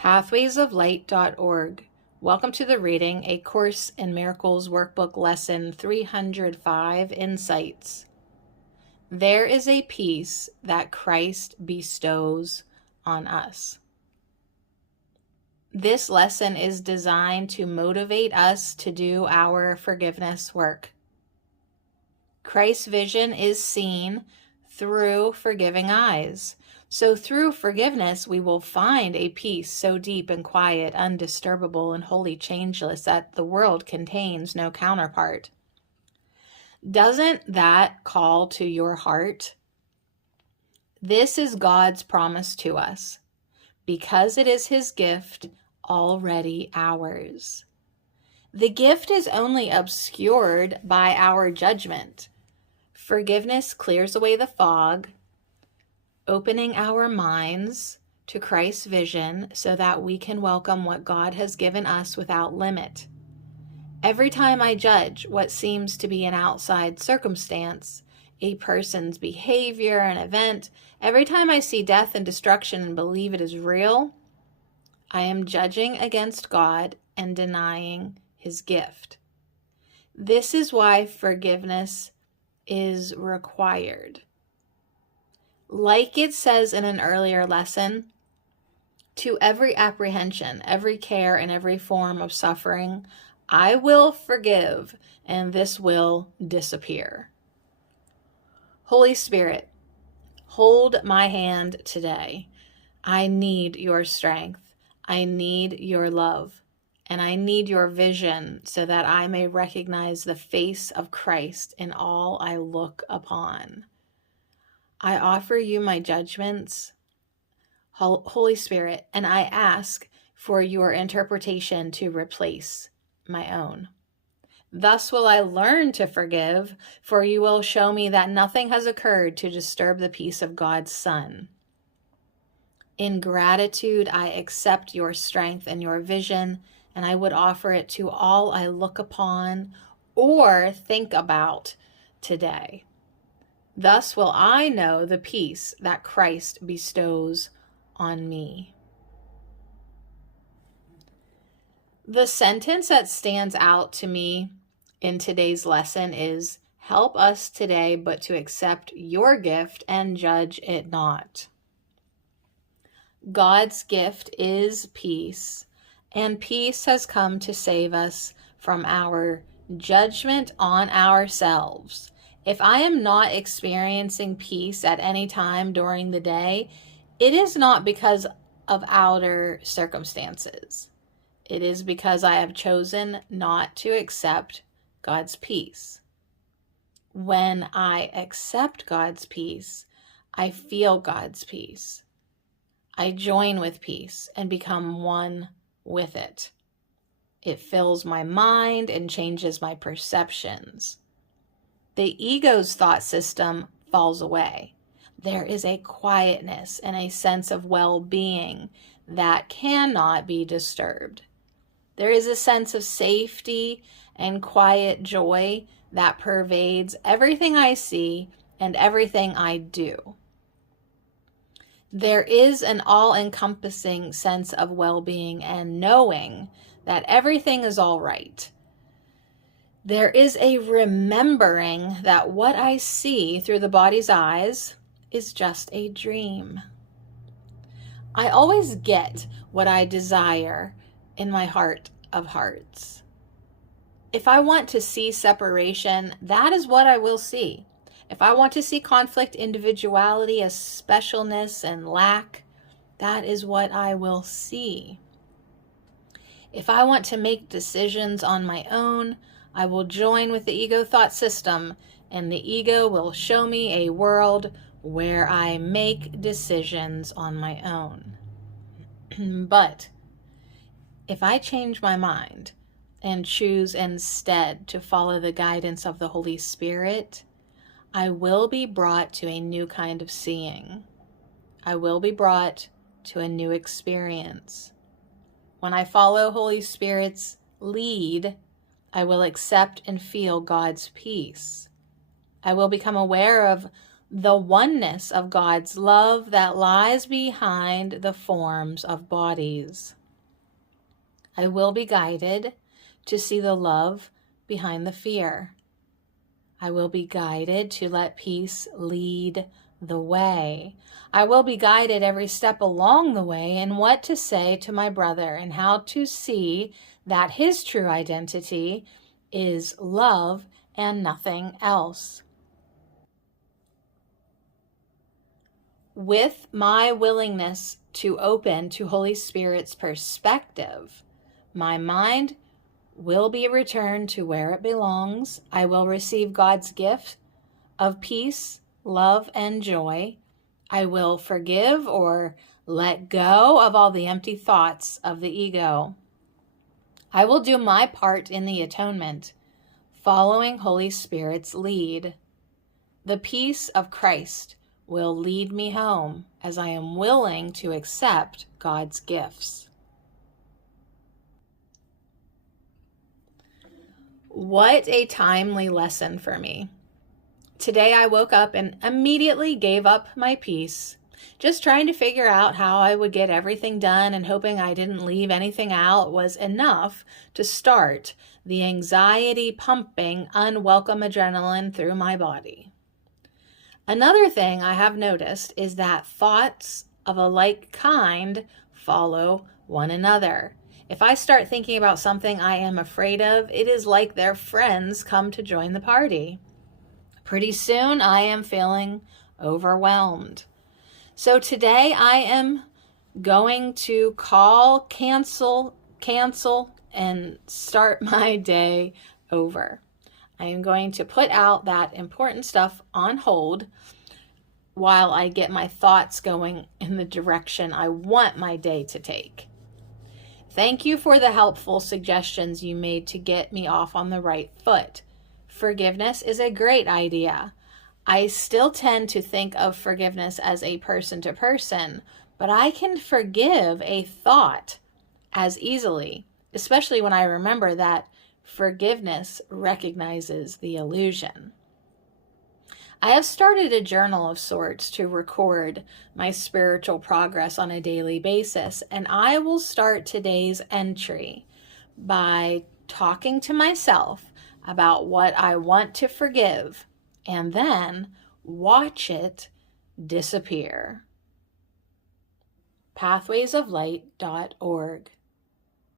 pathwaysoflight.org. Welcome to the reading, A Course in Miracles Workbook Lesson 305, Insights. There is a peace that Christ bestows on us. This lesson is designed to motivate us to do our forgiveness work. Christ's vision is seen through forgiving eyes. So through forgiveness, we will find a peace so deep and quiet, undisturbable, and wholly changeless that the world contains no counterpart. Doesn't that call to your heart? This is God's promise to us, because it is His gift already ours. The gift is only obscured by our judgment. Forgiveness clears away the fog, opening our minds to Christ's vision so that we can welcome what God has given us without limit. Every time I judge what seems to be an outside circumstance, a person's behavior, an event, every time I see death and destruction and believe it is real, I am judging against God and denying His gift. This is why forgiveness is required. Like it says in an earlier lesson, to every apprehension, every care, and every form of suffering, I will forgive, and this will disappear. Holy Spirit, hold my hand today. I need your strength. I need your love. And I need your vision so that I may recognize the face of Christ in all I look upon. I offer you my judgments, Holy Spirit, and I ask for your interpretation to replace my own. Thus will I learn to forgive, for you will show me that nothing has occurred to disturb the peace of God's Son. In gratitude, I accept your strength and your vision, and I would offer it to all I look upon or think about today. Thus will I know the peace that Christ bestows on me. The sentence that stands out to me in today's lesson is, help us today but to accept your gift and judge it not. God's gift is peace, and peace has come to save us from our judgment on ourselves. If I am not experiencing peace at any time during the day, it is not because of outer circumstances. It is because I have chosen not to accept God's peace. When I accept God's peace, I feel God's peace. I join with peace and become one with it. It fills my mind and changes my perceptions. The ego's thought system falls away. There is a quietness and a sense of well-being that cannot be disturbed. There is a sense of safety and quiet joy that pervades everything I see and everything I do. There is an all-encompassing sense of well-being and knowing that everything is all right. There is a remembering that what I see through the body's eyes is just a dream. I always get what I desire in my heart of hearts. If I want to see separation, that is what I will see. If I want to see conflict, individuality, as specialness and lack, that is what I will see. If I want to make decisions on my own, I will join with the ego thought system, and the ego will show me a world where I make decisions on my own. But if I change my mind and choose instead to follow the guidance of the Holy Spirit, I will be brought to a new kind of seeing. I will be brought to a new experience. When I follow Holy Spirit's lead, I will accept and feel God's peace. I will become aware of the oneness of God's love that lies behind the forms of bodies. I will be guided to see the love behind the fear. I will be guided to let peace lead the way. I will be guided every step along the way in what to say to my brother and how to see that his true identity is love and nothing else. With my willingness to open to Holy Spirit's perspective, my mind will be returned to where it belongs. I will receive God's gift of peace, love, and joy. I will forgive or let go of all the empty thoughts of the ego. I will do my part in the atonement, following Holy Spirit's lead. The peace of Christ will lead me home as I am willing to accept God's gifts. What a timely lesson for me. Today I woke up and immediately gave up my peace, just trying to figure out how I would get everything done, and hoping I didn't leave anything out was enough to start the anxiety pumping unwelcome adrenaline through my body. Another thing I have noticed is that thoughts of a like kind follow one another. If I start thinking about something I am afraid of, it is like their friends come to join the party. Pretty soon I am feeling overwhelmed. So today I am going to cancel, and start my day over. I am going to put out that important stuff on hold while I get my thoughts going in the direction I want my day to take. Thank you for the helpful suggestions you made to get me off on the right foot. Forgiveness is a great idea. I still tend to think of forgiveness as a person to person, but I can forgive a thought as easily, especially when I remember that forgiveness recognizes the illusion. I have started a journal of sorts to record my spiritual progress on a daily basis, and I will start today's entry by talking to myself about what I want to forgive, and then watch it disappear. pathwaysoflight.org